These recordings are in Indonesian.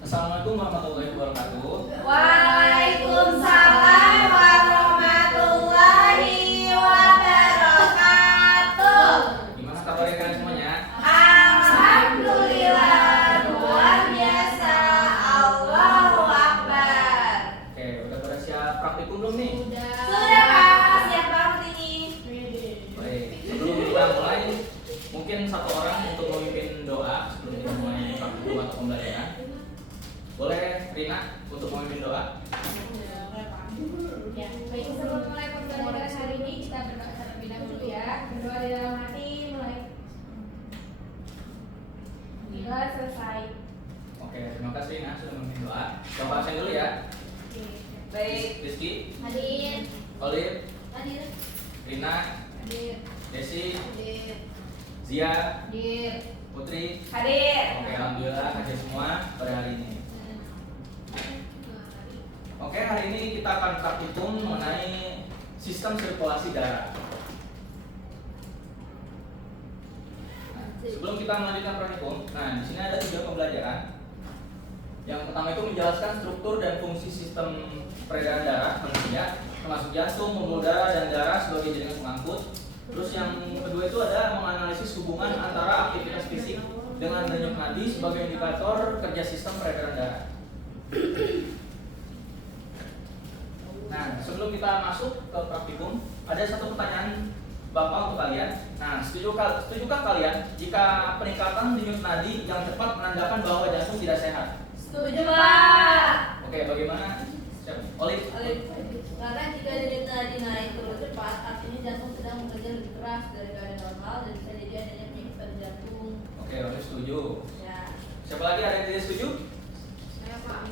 Assalamualaikum warahmatullahi wabarakatuh. Waalaikumsalam warahmatullahi wabarakatuh. Gimana kabarnya kalian semuanya? Alhamdulillah, luar biasa. Allahu Akbar. Oke, udah pada siap praktikum belum nih? Sudah Pak, siap banget ini. Baik, sebelum kita mulai, mungkin satu orang untuk memimpin doa sebelum kita mulai praktikum atau pembelajaran. Boleh Rina untuk memimpin doa? Ya, baik, sebelum mulai pembelajaran hari ini kita berdoa terlebih dahulu ya. Berdoa di dalam hati mulai. Bila selesai. Oke, terima kasih Rina sudah memimpin doa. Coba absen dulu ya. Baik. Rizky, Hadir. Olive, Hadir. Rina, Hadir. Desi, Hadir. Zia, Hadir. Putri. Hadir. Oke, alhamdulillah hadir semua pada hari ini. Oke, hari ini kita akan praktikum mengenai sistem sirkulasi darah. Nah, sebelum kita melanjutkan praktikum, di sini ada 3 pembelajaran. Yang pertama itu menjelaskan struktur dan fungsi sistem peredaran darah manusia, termasuk jantung, pembuluh darah, dan darah sebagai jaringan pengangkut. Terus yang kedua itu ada menganalisis hubungan antara aktivitas fisik dengan denyut nadi sebagai indikator kerja sistem peredaran darah. Nah, sebelum kita masuk ke praktikum, ada satu pertanyaan Bapak untuk kalian. Nah, setujukah kalian jika peningkatan denyut nadi yang cepat menandakan bahwa jantung tidak sehat? Setuju Pak. Oke, bagaimana? Siap. Olive. Karena jika denyut nadi naik terus cepat, artinya jantung sedang bekerja lebih keras dari keadaan normal dan bisa jadi adanya penyakit pada jantung. Oke, Olive setuju. Ya. Siapa lagi ada yang tidak setuju? Saya Pak.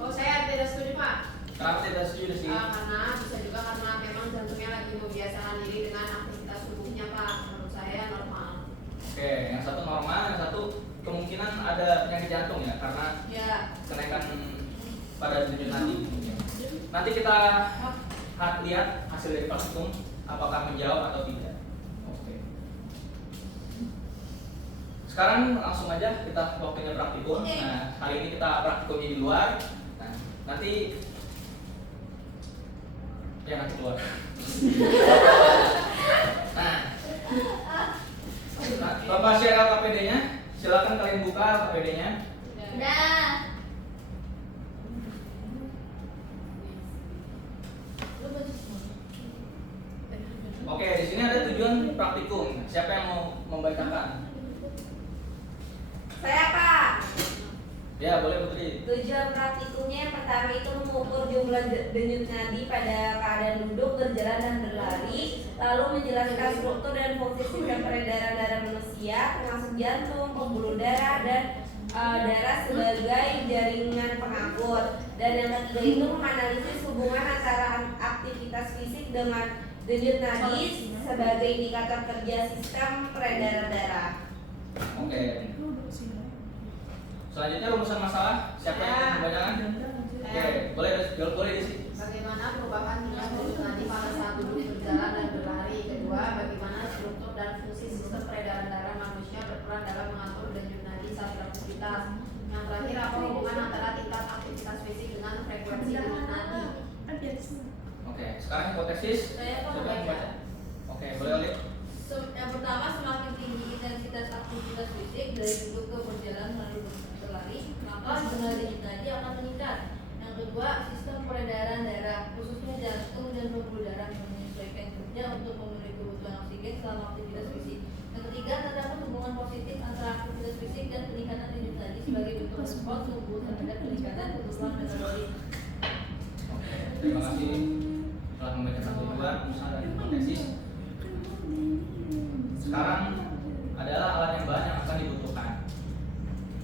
Oh, saya tidak setuju Pak. Kenapa tidak setuju sih? Karena bisa juga karena memang jantungnya lagi membiasakan diri dengan aktivitas tubuhnya Pak. Menurut saya normal. Oke, yang satu normal, yang satu kemungkinan ada penyakit jantung ya, karena Ya. kenaikan pada denyut nadi. Nanti kita lihat hasil dari praktikum apakah menjawab atau tidak. Oke. Sekarang langsung aja kita waktunya praktikum. Nah, hari ini kita praktikumnya di luar. Nah, nanti keluar. Nah, Bapak share KPD-nya. Silakan kalian buka KPD-nya. Udah. Oke, di sini ada tujuan praktikum. Siapa yang mau membacakan? Saya Pak. Ya, boleh Putri. Tujuan praktikumnya yang pertama itu mengukur jumlah denyut nadi pada keadaan duduk, berjalan, dan berlari. Lalu menjelaskan struktur dan fungsi sistem peredaran darah manusia, termasuk jantung, pembuluh darah, dan darah sebagai jaringan pengangkut. Dan yang ketiga itu menganalisis hubungan antara aktivitas fisik dengan denyut nadi sebagai indikator kerja sistem peredaran darah. Oke. Selanjutnya rumusan masalah. Siapa yang membacakan? Oke, boleh di sini. Bagaimana perubahan tingkat denyut nadi pada saat duduk, berjalan, dan berlari? Kedua, bagaimana struktur dan fungsi sistem peredaran darah manusia berperan dalam mengatur denyut nadi saat beraktivitas? Yang terakhir, apa hubungan antara tingkat aktivitas fisik dengan frekuensi denyut nadi? Oke, sekarang hipotesis. Saya mau Siapa yang membaca. membaca? Oke, boleh Olive. Yang pertama, semakin tinggi intensitas aktivitas fisik dari duduk ke berjalan melalui berlari, maka jumlah denyut nadi akan meningkat. Yang kedua, sistem peredaran darah, khususnya jantung dan pembuluh darah menyesuaikan kerja untuk memenuhi kebutuhan oksigen selama aktivitas fisik. Yang ketiga, terdapat hubungan positif antara aktivitas fisik dan peningkatan denyut nadi sebagai bentuk respons tubuh terhadap peningkatan kebutuhan metabolik. Oke, terima kasih telah membacakan tujuan, rumusan, dan hipotesis. Sekarang adalah alat yang bahan yang akan dibutuhkan.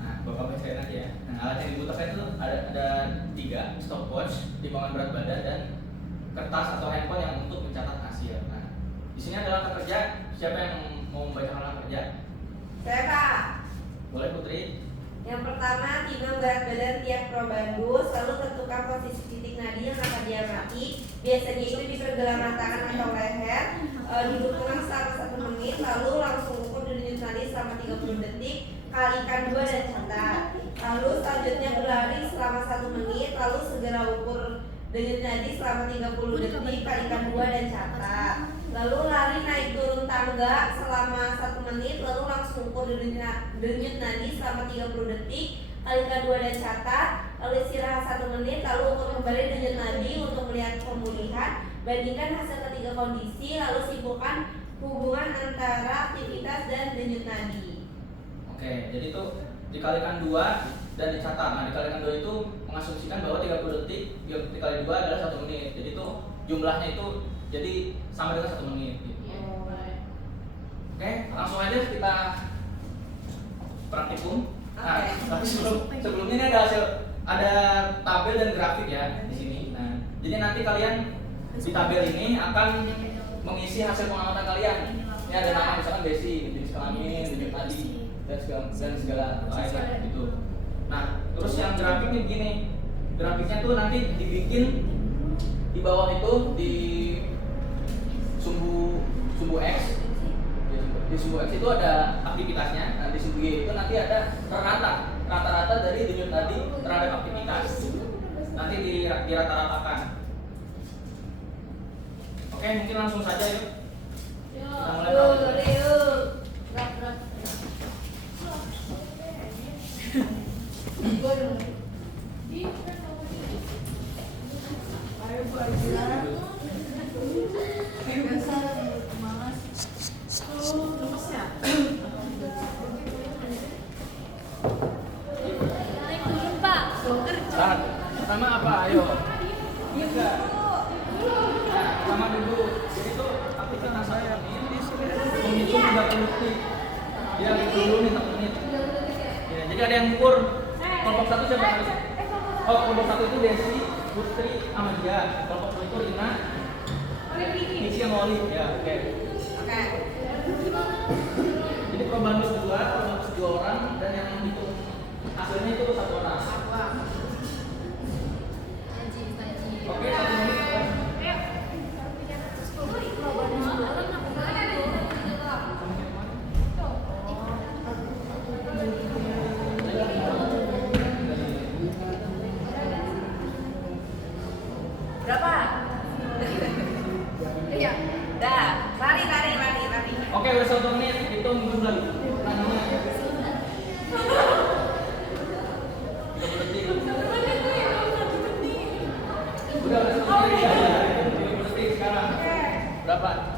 Nah, Bapak bacain aja ya. Nah, alat yang dibutuhkan itu ada 3, stopwatch, timbangan berat badan, dan kertas atau handphone yang untuk mencatat hasil. Nah, di sini adalah alat kerja. Siapa yang mau membacakan alat kerja? Saya Pak. Boleh Putri. Yang pertama, timbang berat badan tiap probandus, lalu tentukan posisi titik nadi yang akan diamati. Biasanya itu di pergelangan tangan atau leher. Duduk tenang selama 1 menit, lalu langsung ukur denyut nadi selama 30 detik. Kalikan 2 dan catat. segera ukur denyut nadi selama 30 detik, kalikan 2 dan catat. Lalu lari naik turun tangga selama 1 menit, lalu langsung ukur denyut nadi selama 30 detik, kalikan 2 dan catat. Lalu istirahat 1 menit, lalu ukur kembali denyut nadi untuk melihat pemulihan. Bandingkan hasil ketiga kondisi, lalu simpulkan hubungan antara aktivitas dan denyut nadi. Oke, jadi itu dikalikan 2 dan dicatat. Nah, dikalikan 2 itu mengasumsikan bahwa 30 detik dikali 2 adalah 1 menit. Jadi itu jumlahnya itu jadi sama dengan 1 menit gitu. Oke, langsung aja kita praktikum. Nah, tapi sebelumnya ini ada tabel dan grafik ya di sini. Nah, jadi nanti kalian di tabel ini akan mengisi hasil pengamatan kalian. Ini ada nama misalkan basic, jenis kelamin, denyut nadi dan segala lainnya gitu. Nah, terus yang grafik ini begini. Grafiknya tuh nanti dibikin di bawah itu di sumbu X. Di sumbu X itu ada aktivitasnya. Nah, di sumbu Y itu nanti ada rata-rata dari denyut nadi terhadap aktivitas. Nanti dirata-ratakan. Oke, mungkin langsung saja yuk. Kita mulai praktik. Saat pertama apa? Ayo. Nah, sama dulu. Jadi itu aktivitas saya menghitung 30 detik. Dia hitung dulu nih 1 menit. Ya, jadi ada yang ukur kelompok 1 siapa? Oh, kelompok 1 itu Desi, Putri, Amalia. Kelompok 2 itu Rina, Nisi yang Oli. Ya, oke. Jadi probabilitas 2 orang dan yang menghitung hasilnya itu 1 orang. Oke, 1 menit. Berapa? Iya. Dah, lari. Oke, udah 1 menit, hitung jumlah nadinya. 30 detik. Udah 1 menit ya. 30 detik sekarang. Berapa?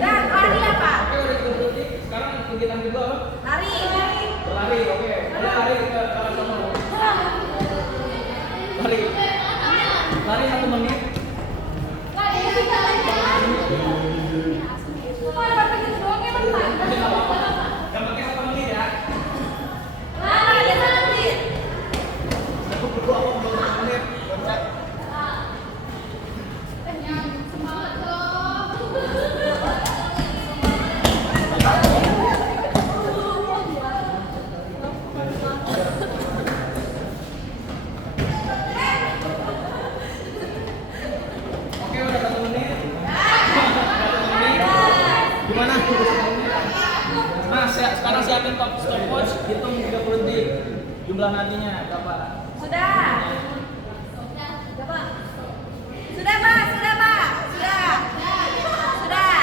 Dah, lari apa? Oke, udah 30 detik. Sekarang kegiatan kedua apa? Lari. Berlari, oke. Udah lari ke arah sana. Lari 1 menit. Nanti nggak apa-apa. Yang penting 1 menit ya. Ada 1 menit. Aku berdua apa belum 1 menit. Cek. Oke, udah 1 menit. Gimana? Nah, sekarang siapin stopwatch, hitung 30 detik. Jumlah nadinya berapa? Sudah. Sudah, Pak.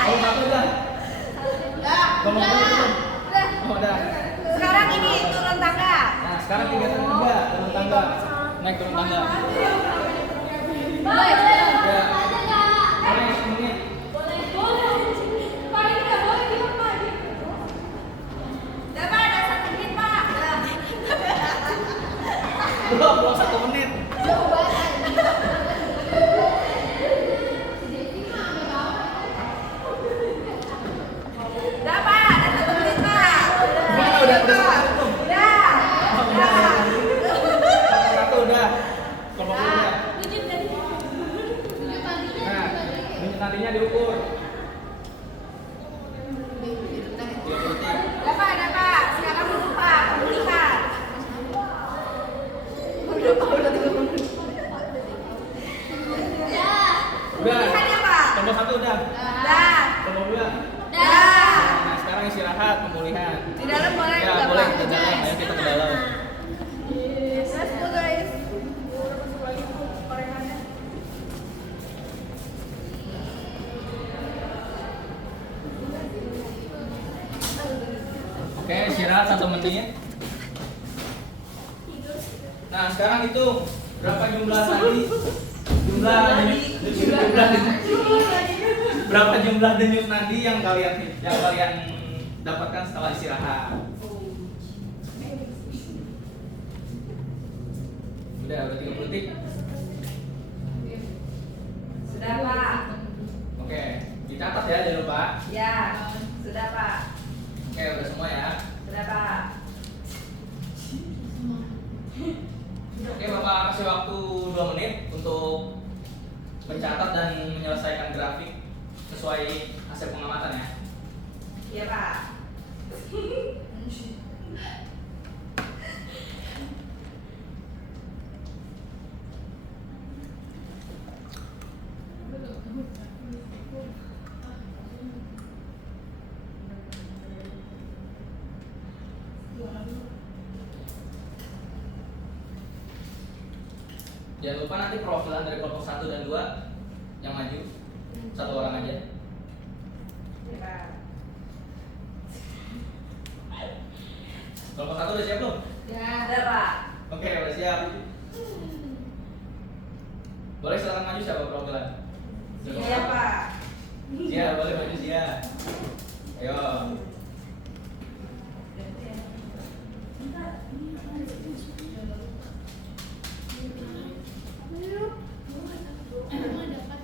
Kalau satu udah. Kalau mau itu. Oh, udah. Sekarang ini turun tangga. Nah, sekarang kegiatan kedua, turun tangga. Naik turun tangga. Ya. Boleh 1 menit. Udah, Pak, ada 1 menit, Pak. Belum 1 menit. Udah, Pak, ada 1 menit, Pak. Gimana udah selesai belum? Udah. Oh, udah. Satu udah. Kelompok udah. Nah, nantinya diukur. 30 detik. Udah, Pak. Sekarang dulu, Pak, pemulihan. Udah. Pemulihan ya, Pak. Kelompok 1 1 udah. Dah. Kelompok 2. Dah. Nah, sekarang istirahat, pemulihan. Di dalam boleh Ya, nggak, boleh Pak? ke dalam. Ayo kita ke dalam. Let's go, guys. Oke, istirahat 1 menit. Nah, sekarang itu berapa jumlah tadi? Berapa jumlah denyut nadi yang kalian dapatkan setelah istirahat? Udah 30 detik. Sudah, Pak. Oke, dicatat ya, jangan lupa. Ya, sudah, Pak. Oke, udah semua ya. Sudah, Pak. Oke, Bapak kasih waktu 2 menit untuk mencatat dan menyelesaikan grafik sesuai hasil pengamatan ya. Iya, Pak. Jangan lupa nanti perwakilan dari kelompok 1 dan 2 yang maju. 1 orang aja. Iya, Pak. Kelompok 1 udah siap belum? Sudah, Pak. Oke, udah siap. Boleh silakan maju siapa perwakilan? Iya, Pak. Sia, boleh maju Sia. Ayo.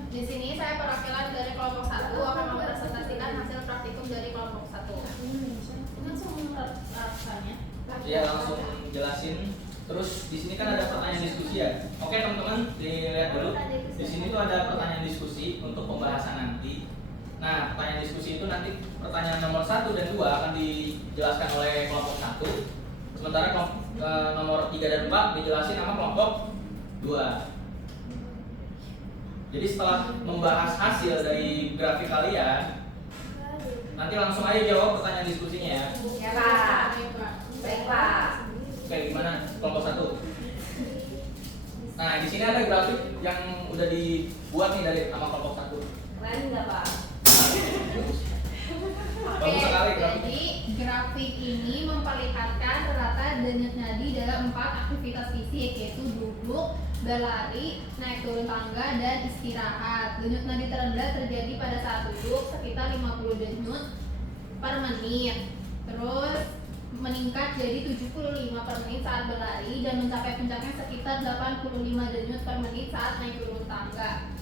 Di sini saya perwakilan dari kelompok 1 akan mempresentasikan hasil praktikum dari kelompok 1. Langsung rasanya. Iya, langsung jelasin. Terus di sini kan ada pertanyaan diskusi ya. Oke, teman-teman, dilihat dulu. Di sini tuh ada pertanyaan diskusi untuk pembahasan nanti. Nah, pertanyaan diskusi itu nanti pertanyaan nomor 1 dan 2 akan dijelaskan oleh kelompok 1. Sementara nomor 3 dan 4 dijelasin sama kelompok 2. Jadi setelah membahas hasil dari grafik kalian, nanti langsung aja jawab pertanyaan diskusinya ya. Ya, Pak. Baik, Pak. Oke, gimana kelompok 1? Nah, di sini ada grafik yang udah dibuat nih dari sama kelompok 1. Keren nggak, Pak? Bagus sekali grafik. Jadi grafik ini memperlihatkan rata denyut nadi dalam 4 aktivitas fisik, yaitu duduk, berlari, naik turun tangga, dan istirahat. Denyut nadi terendah terjadi pada saat duduk sekitar 50 denyut per menit. Terus meningkat jadi 75 per menit saat berlari dan mencapai puncaknya sekitar 85 denyut per menit saat naik turun tangga.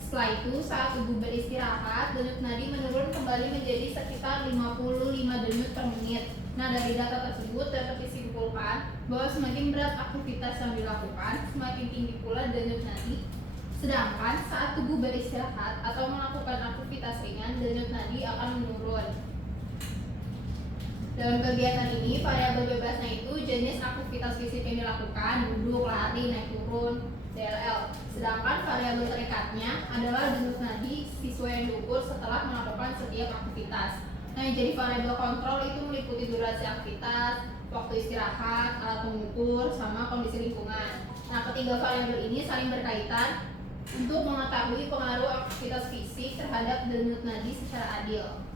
Setelah itu, saat tubuh beristirahat, denyut nadi menurun kembali menjadi sekitar 55 denyut per menit. Nah, dari data tersebut dapat disimpulkan bahwa semakin berat aktivitas yang dilakukan, semakin tinggi pula denyut nadi. Sedangkan saat tubuh beristirahat atau melakukan aktivitas ringan, denyut nadi akan menurun. Dalam kegiatan ini, variabel bebasnya itu jenis aktivitas fisik yang dilakukan, duduk, lari, naik turun, DLL. Sedangkan variabel terikatnya adalah denyut nadi siswa yang diukur setelah melakukan setiap aktivitas. Nah, jadi variabel kontrol itu meliputi durasi aktivitas, waktu istirahat, alat pengukur, sama kondisi lingkungan. Nah, ketiga variabel ini saling berkaitan untuk mengetahui pengaruh aktivitas fisik terhadap denyut nadi secara adil.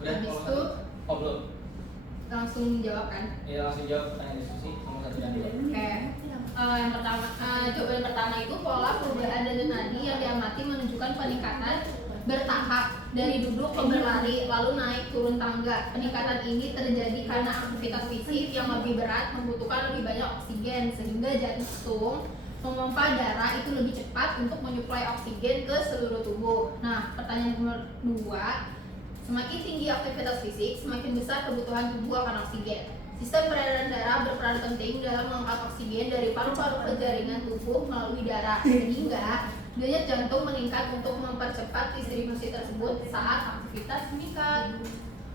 Udah, Habis kelompok itu 1. Oh, belum. langsung menjawab kan? Iya, langsung jawab pertanyaan diskusi nomor 1 dan 2. Oke. Yang pertama, jawaban pertama itu pola perubahan denyut nadi yang diamati menunjukkan peningkatan bertahap dari duduk ke berlari lalu naik turun tangga. Peningkatan ini terjadi karena aktivitas fisik yang lebih berat membutuhkan lebih banyak oksigen sehingga jantung memompa darah itu lebih cepat untuk menyuplai oksigen ke seluruh tubuh. Nah, pertanyaan nomor 2, semakin tinggi aktivitas fisik, semakin besar kebutuhan tubuh akan oksigen. Sistem peredaran darah berperan penting dalam mengangkat oksigen dari paru-paru ke jaringan tubuh melalui darah, sehingga denyut jantung meningkat untuk mempercepat distribusi tersebut saat aktivitas meningkat.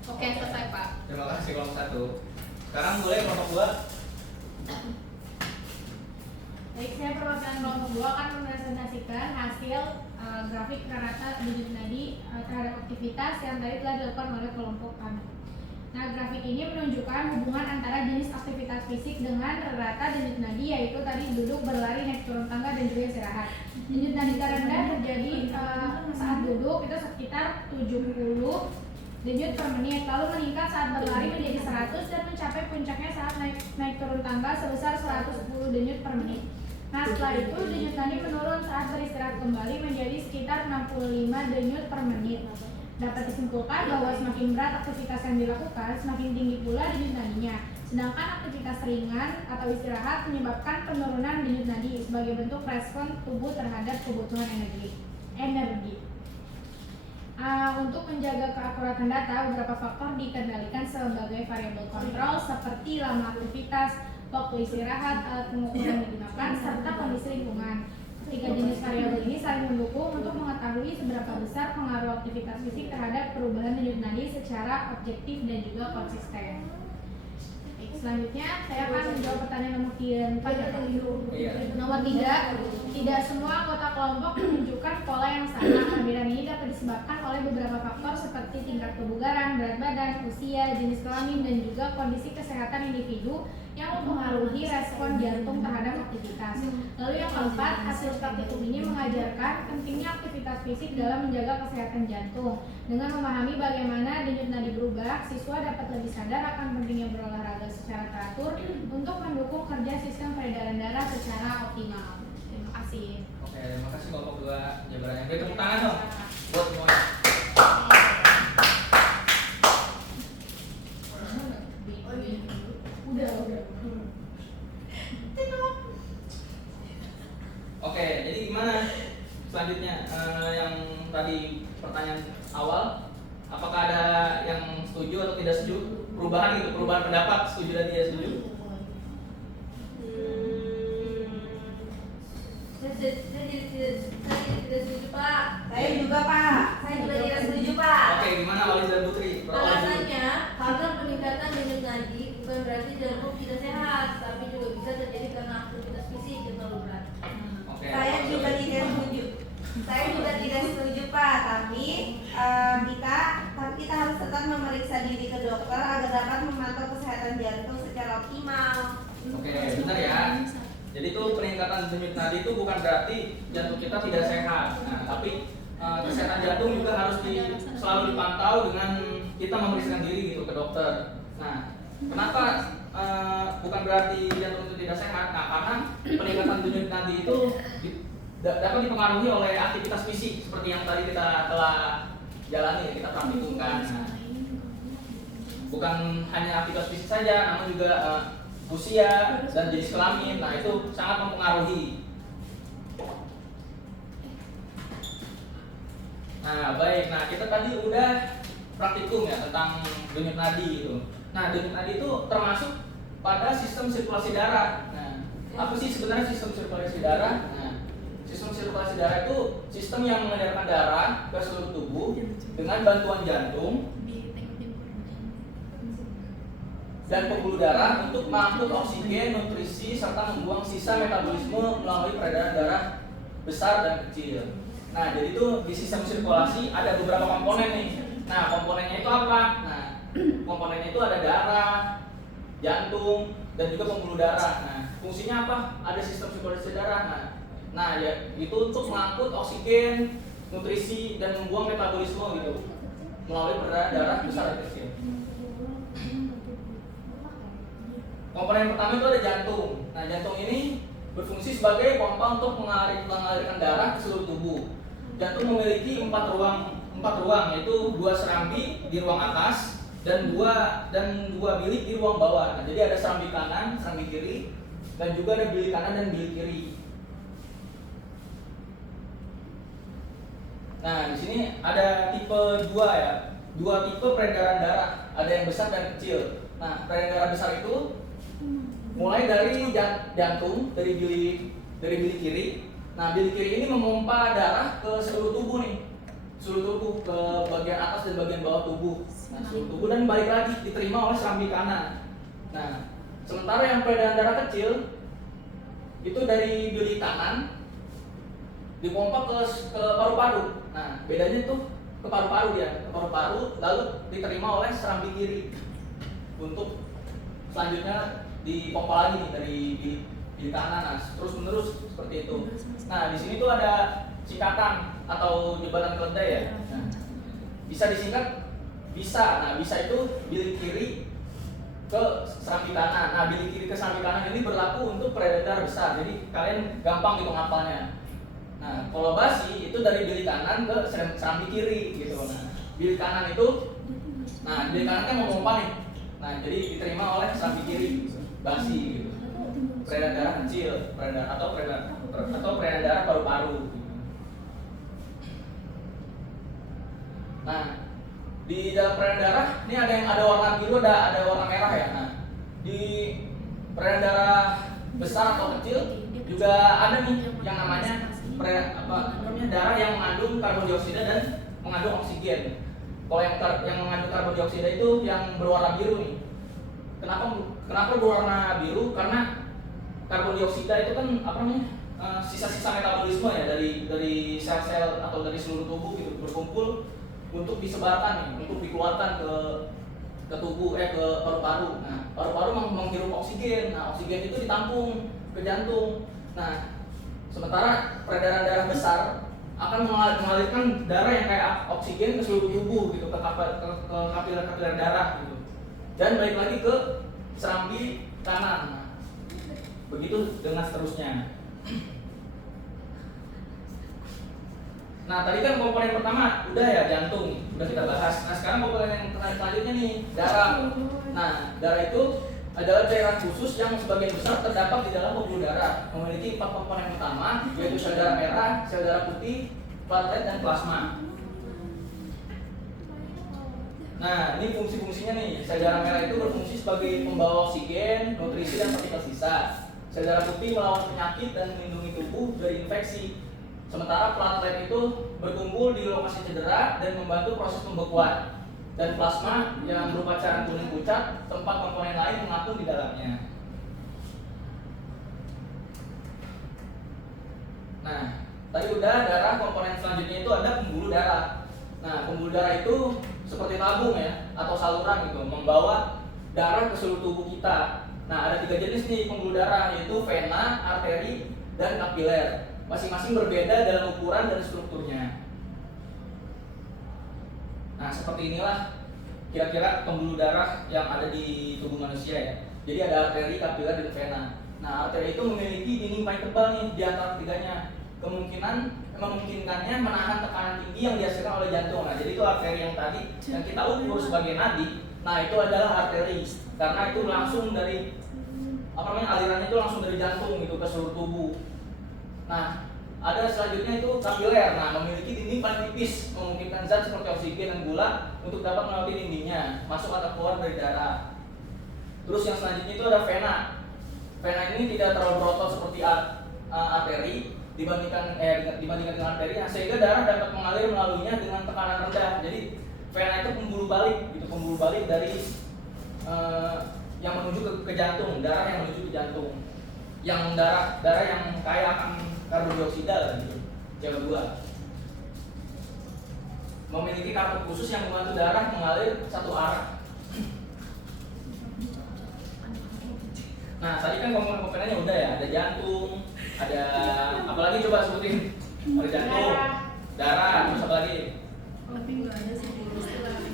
Oke, selesai, Pak. Terima kasih kelompok 1. Sekarang boleh kelompok 2. Baik, saya perwakilan kelompok 2 akan mempresentasikan hasil grafik rata denyut nadi terhadap aktivitas yang tadi telah dilakukan oleh kelompok kami. Nah, grafik ini menunjukkan hubungan antara jenis aktivitas fisik dengan rata denyut nadi, yaitu tadi duduk, berlari, naik turun tangga, dan juga istirahat. Denyut nadi terendah terjadi saat duduk itu sekitar 70 denyut per menit, lalu meningkat saat berlari menjadi 100 dan mencapai puncaknya saat naik turun tangga sebesar 110 denyut per menit. Nah, setelah itu denyut nadi menurun saat beristirahat kembali menjadi sekitar 65 denyut per menit. Dapat disimpulkan bahwa semakin berat aktivitas yang dilakukan, semakin tinggi pula denyut nadinya. Sedangkan aktivitas ringan atau istirahat menyebabkan penurunan denyut nadi sebagai bentuk respon tubuh terhadap kebutuhan energi. Untuk menjaga keakuratan data, beberapa faktor dikendalikan sebagai variabel kontrol seperti lama aktivitas, waktu istirahat, alat pengukur yang digunakan, serta kondisi lingkungan. Ketiga jenis variabel ini saling mendukung untuk mengetahui seberapa besar pengaruh aktivitas fisik terhadap perubahan denyut nadi secara objektif dan juga konsisten. Selanjutnya saya akan menjawab pertanyaan nomor 3 dan 4 ya, Pak. Nomor 3, tidak semua anggota kelompok menunjukkan pola yang sama. Perbedaan ini dapat disebabkan oleh beberapa faktor seperti tingkat kebugaran, berat badan, usia, jenis kelamin, dan juga kondisi kesehatan individu yang mempengaruhi respon jantung terhadap aktivitas. Lalu yang keempat, hasil praktikum ini mengajarkan pentingnya aktivitas fisik dalam menjaga kesehatan jantung. Dengan memahami bagaimana denyut nadi berubah, siswa dapat lebih sadar akan pentingnya berolahraga secara teratur untuk mendukung kerja sistem peredaran darah secara optimal. Terima kasih. Oke, terima kasih kelompok 2 jabarannya. Beri tepuk tangan dong buat semuanya. Oke, jadi gimana selanjutnya? Yang tadi pertanyaan awal, apakah ada yang setuju atau tidak setuju? Perubahan gitu, perubahan pendapat, setuju dan tidak setuju? Saya tidak setuju, Pak. Saya juga, Pak. Saya juga tidak setuju, Pak. Oke, gimana Walis dan Putri? Alasannya karena peningkatan denyut nadi bukan berarti jantung tidak sehat, tapi juga bisa terjadi karena aktivitas fisik yang terlalu berat. Oke. Saya juga tidak setuju. Saya juga tidak setuju, Pak. Tapi kita harus tetap memeriksa diri ke dokter agar dapat memantau kesehatan jantung secara optimal. Oke, benar ya. Jadi itu peningkatan denyut nadi itu bukan berarti jantung kita tidak sehat. Nah, tapi kesehatan jantung juga harus selalu dipantau dengan kita memeriksakan diri gitu ke dokter. Nah, kenapa bukan berarti jantung itu tidak sehat? Nah, karena peningkatan denyut nadi itu dapat dipengaruhi oleh aktivitas fisik seperti yang tadi kita telah jalani, kita praktikumkan. Nah, bukan hanya aktivitas fisik saja, namun juga usia dan jenis kelamin. Nah, itu sangat mempengaruhi. Nah, baik. Nah, kita tadi udah praktikum ya tentang denyut nadi itu. Nah, denyut nadi itu termasuk pada sistem sirkulasi darah. Nah, apa sih sebenarnya sistem sirkulasi darah? Nah, sistem sirkulasi darah itu sistem yang mengedarkan darah ke seluruh tubuh dengan bantuan jantung dan pembuluh darah untuk mengangkut oksigen, nutrisi, serta membuang sisa metabolisme melalui peredaran darah besar dan kecil. Nah, jadi itu di sistem sirkulasi ada beberapa komponen nih. Nah, komponennya itu apa? Nah, komponennya itu ada darah, jantung, dan juga pembuluh darah. Nah, fungsinya apa? Ada sistem sirkulasi darah. Nah, ya itu untuk mengangkut oksigen, nutrisi, dan membuang metabolisme gitu melalui peredaran darah besar dan kecil. Komponen pertama itu ada jantung. Nah, jantung ini berfungsi sebagai pompa untuk mengalirkan darah ke seluruh tubuh. Jantung memiliki 4 ruang, yaitu 2 serambi di ruang atas dan 2 bilik di ruang bawah. Nah, jadi ada serambi kanan, serambi kiri, dan juga ada bilik kanan dan bilik kiri. Nah, di sini ada tipe 2 ya. 2 tipe peredaran darah, ada yang besar dan kecil. Nah, peredaran darah besar itu mulai dari jantung, dari bilik kiri. Nah, bilik kiri ini memompa darah ke seluruh tubuh nih, seluruh tubuh, ke bagian atas dan bagian bawah tubuh. Nah, seluruh tubuh dan balik lagi diterima oleh serambi kanan. Nah, sementara yang peredaran darah kecil itu dari bilik kanan dipompa ke paru-paru. Nah, bedanya tuh ke paru-paru dia, ke paru-paru lalu diterima oleh serambi kiri untuk selanjutnya dipompa lagi nih dari bilik kanan. Nah, terus menerus seperti itu. Nah, di sini tuh ada singkatan atau jembatan keledai ya. Nah, bisa disingkat bisa. Nah, bisa itu bilik kiri ke serambi kanan. Nah, bilik kiri ke serambi kanan ini berlaku untuk predator besar. Jadi kalian gampang gitu ngapalnya. Nah, kalau basi itu dari bilik kanan ke serambi kiri gitu. Nah, bilik kanan itu, nah bilik kanan kan mau pompa nih. Nah, jadi diterima oleh serambi kiri basi gitu. Peredaran darah kecil, atau peredaran darah paru-paru. Nah, di dalam peredaran darah ini ada warna biru, ada warna merah ya. Nah, di peredaran darah besar atau kecil juga ada nih yang namanya darah yang mengandung karbon dioksida dan mengandung oksigen. Kalau yang mengandung karbon dioksida itu yang berwarna biru nih. Kenapa berwarna biru? Karena karbon dioksida itu kan sisa-sisa metabolisme ya dari sel-sel atau dari seluruh tubuh gitu berkumpul untuk disebarkan nih, untuk dikeluarkan ke tubuh ke paru-paru. Nah, paru-paru menghirup oksigen. Nah, oksigen itu ditampung ke jantung. Nah, sementara peredaran darah besar akan mengalirkan darah yang kayak oksigen ke seluruh tubuh gitu, ke kapiler darah gitu. Dan balik lagi ke serambi kanan. Nah, begitu dengan seterusnya. Nah, tadi kan komponen pertama udah ya jantung, udah kita bahas. Nah, sekarang komponen yang selanjutnya nih darah. Nah, darah itu adalah cairan khusus yang sebagian besar terdapat di dalam pembuluh darah, memiliki 4 komponen utama, yaitu sel darah merah, sel darah putih, platelet, dan plasma. Nah, ini fungsi-fungsinya nih. Sel darah merah itu berfungsi sebagai pembawa oksigen, nutrisi, dan partikel sisa. Sel darah putih melawan penyakit dan melindungi tubuh dari infeksi. Sementara platelet itu berkumpul di lokasi cedera dan membantu proses pembekuan. Dan plasma yang berupa cairan kuning pucat, tempat komponen lain mengapung di dalamnya. Nah, tadi udah darah, komponen selanjutnya itu ada pembuluh darah. Nah, pembuluh darah itu seperti tabung ya, atau saluran gitu, membawa darah ke seluruh tubuh kita. Nah, ada 3 jenis nih pembuluh darah, yaitu vena, arteri, dan kapiler. Masing-masing berbeda dalam ukuran dan strukturnya. Nah, seperti inilah kira-kira pembuluh darah yang ada di tubuh manusia ya. Jadi ada arteri, kapiler, dan vena. Nah, arteri itu memiliki dinding paling tebal nih di antara ketiganya. Memungkinkannya menahan tekanan tinggi yang dihasilkan oleh jantung. Nah, jadi itu arteri yang tadi yang kita ukur sebagai nadi. Nah, itu adalah arteri karena itu langsung dari alirannya itu langsung dari jantung gitu ke seluruh tubuh. Nah, ada selanjutnya itu kapiler. Nah, memiliki dinding paling tipis, memungkinkan zat seperti oksigen dan gula untuk dapat melewati dindingnya, masuk atau keluar dari darah. Terus yang selanjutnya itu ada vena. Vena ini tidak terlalu berotot seperti arteri dibandingkan dengan arteri, sehingga darah dapat mengalir melaluinya dengan tekanan rendah. Jadi vena itu pembuluh balik dari yang menuju ke jantung, darah yang menuju ke jantung. Yang darah yang kaya akan karbon dioksida gitu, CO2. Memiliki karakter khusus yang membantu darah mengalir satu arah. Nah, tadi kan komponen-komponennya udah ya, ada jantung, ada apalagi coba sebutin. Ada jantung, darah, terus apa lagi?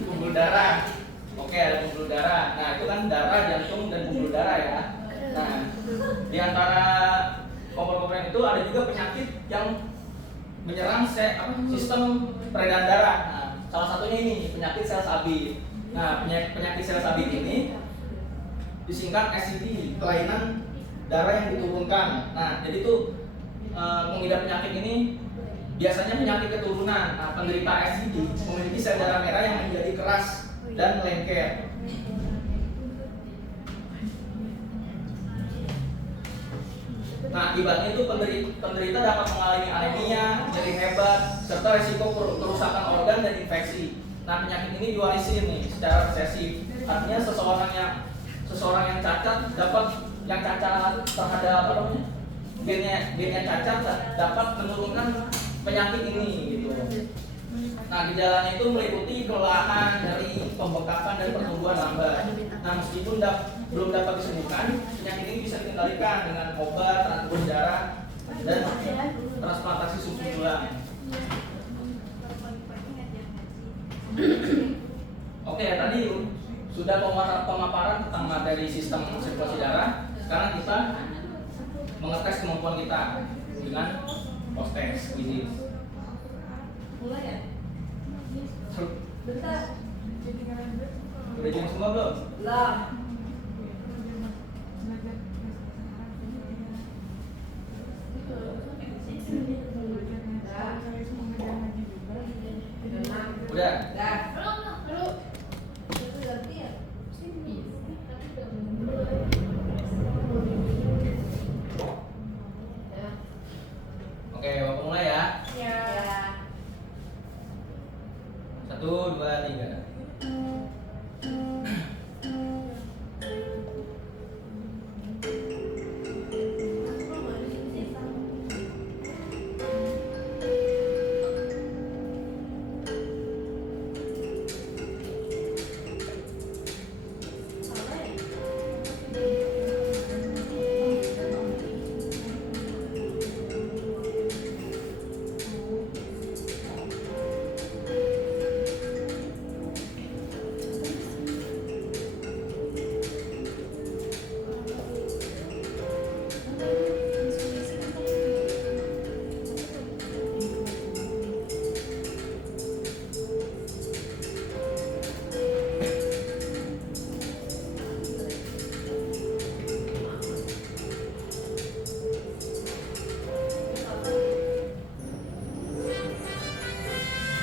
Pembuluh darah. Oke, ada pembuluh darah. Nah, itu kan darah, jantung, dan pembuluh darah ya. Nah, di antara komponen itu ada juga penyakit yang menyerang sistem peredaran darah. Nah, salah satunya ini penyakit sel sabi. Nah, penyakit sel sabi ini disingkat SCD, kelainan darah yang diturunkan. Nah, jadi itu mengidap penyakit ini biasanya penyakit keturunan. Nah, penderita SCD memiliki sel darah merah yang menjadi keras dan lengket. Nah, akibatnya itu penderita dapat mengalami anemia, nyeri hebat, serta risiko kerusakan organ dan infeksi. Nah, penyakit ini diwarisin nih secara resesif. Artinya seseorang yang cacat terhadap gennya cacat dapat menurunkan penyakit ini gitu. Nah, gejalanya itu meliputi kelelahan, nyeri, pembengkakan dan pertumbuhan lambat. Nah, meskipun belum dapat disembuhkan, penyakit ini bisa dikendalikan dengan obat, transfusi darah, dan transplantasi sumsum tulang. Oke, tadi sudah pemaparan tentang materi sistem sirkulasi darah. Sekarang kita mengetes kemampuan kita dengan post test quiz. Mulai ya? Bentar. Udah jadi semua belum? Belum. Udah. Dah. Oke, Bapak mulai ya. Ya. 1, 2, 3.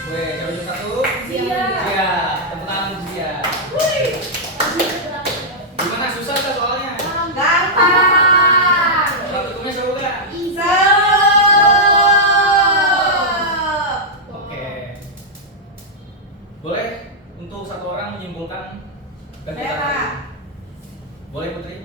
Weh, coba satu. Siap. Tepuk tangan untuk Zia. Gimana, susah nggak soalnya? Gampang. Praktikumnya seru nggak? Oke. Boleh untuk satu orang menyimpulkan kegiatan Saya, hari Pak. ini? Boleh, Putri?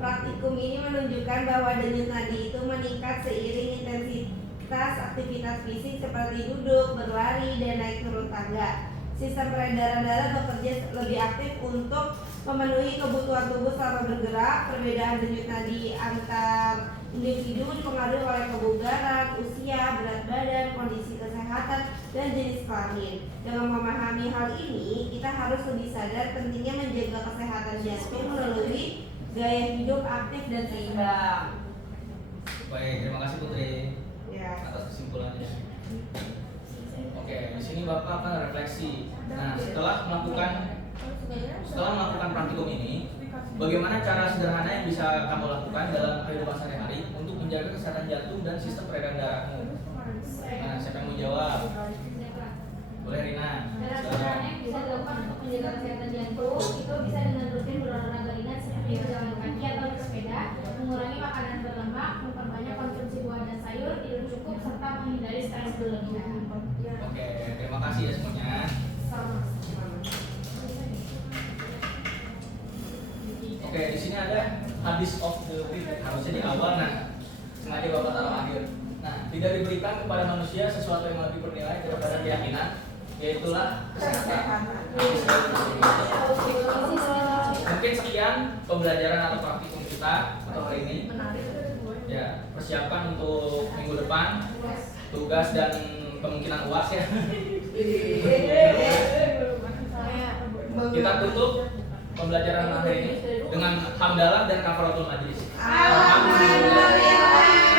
Praktikum ini menunjukkan bahwa denyut nadi itu meningkat seiring intensitas aktivitas fisik seperti duduk, berlari, dan naik turun tangga. Sistem peredaran darah bekerja lebih aktif untuk memenuhi kebutuhan tubuh selama bergerak. Perbedaan denyut nadi antar individu dipengaruhi oleh kebugaran, usia, berat badan, kondisi kesehatan, dan jenis kelamin. Dengan memahami hal ini, kita harus lebih sadar pentingnya menjaga kesehatan jantung melalui gaya hidup aktif dan seimbang. Baik, terima kasih Putri Ya. atas kesimpulannya. Oke, di sini Bapak akan refleksi. Nah, setelah melakukan praktikum ini, bagaimana cara sederhana yang bisa kamu lakukan dalam kehidupan sehari-hari untuk menjaga kesehatan jantung dan sistem peredaran darahmu? Nah, siapa yang mau jawab? Boleh, Rina. Cara Silakan. sederhana yang bisa dilakukan untuk menjaga kesehatan jantung itu bisa dengan rutin berolahraga ringan seperti berjalan kaki atau bersepeda, mengurangi makanan berlemak, memperbanyak konsumsi buah dan sayur, tidur cukup, serta menghindari stres berlebihan. Oke, terima kasih ya semuanya. Oke, di sini ada hadis of the week. Harusnya di awal, nah sengaja Bapak taruh akhir. Nah, tidak diberikan kepada manusia sesuatu yang lebih bernilai daripada keyakinan, yaitulah kesehatan. Mungkin sekian pembelajaran atau praktikum kita untuk hari ini. Ya, persiapkan untuk minggu depan tugas dan kemungkinan UAS ya. Kita tutup pembelajaran hari ini dengan hamdalah dan kafaratul majlis. Alhamdulillah.